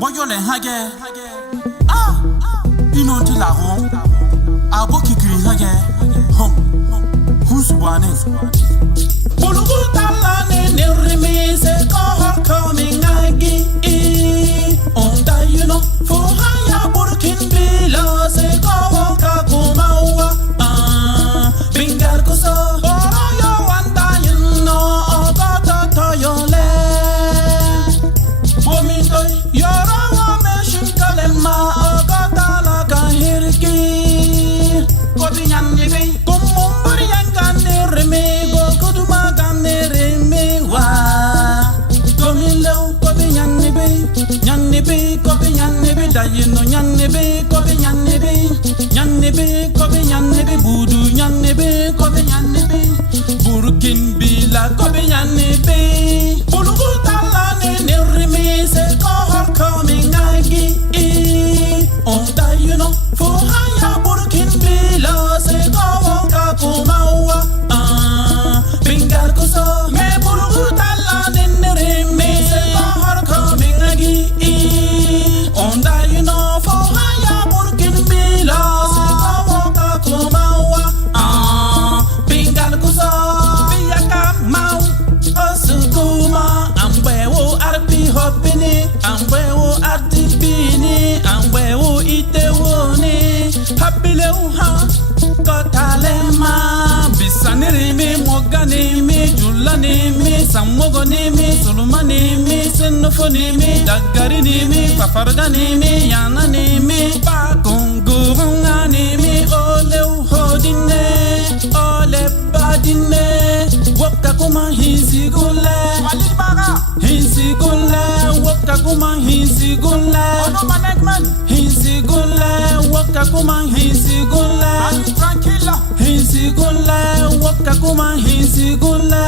Yôlê gêr. Ah, INNO te la ron. Abo qui crie gêr. Huswane. Bulugutalane ne remise kohor coming agi. Onda INNO for haya burkin bila se kohor kakumawa. Bingar kuso. Oroyo anda INNO ogata to Yôlê. Bomintoy yoro wa meshin kalema ogata la kahirki. Kobinyan nibi kumumbari yangane reme go kuduma gane reme wa. Komilo kobinyan nibi dayino nyan nibi budu nyan nibi burkin bila kobinyan nibi bulugutala ne remise kohor coming agi. Onda INNO for haya burkin bila se kohor kakumawa. Bingar kuso me bulugutala ne remise kohor coming agi. Onda INNO for haya burkin bila se kohor kakumawa. Bingar kuso biyaka mau osukuma ambewo arbi hopini ambewo artipini ambewo itewoni habileu ha kotalema Bissa nirimi moganimi julanimi samogonimi sulumanimi senofonimi dagarinimi pafarganimi yananimi pakongurunganimi oleu hodine ole badine wakakuma hinsigule wakakuma hinsigule wakakuma hinsigule wakakuma hinsigule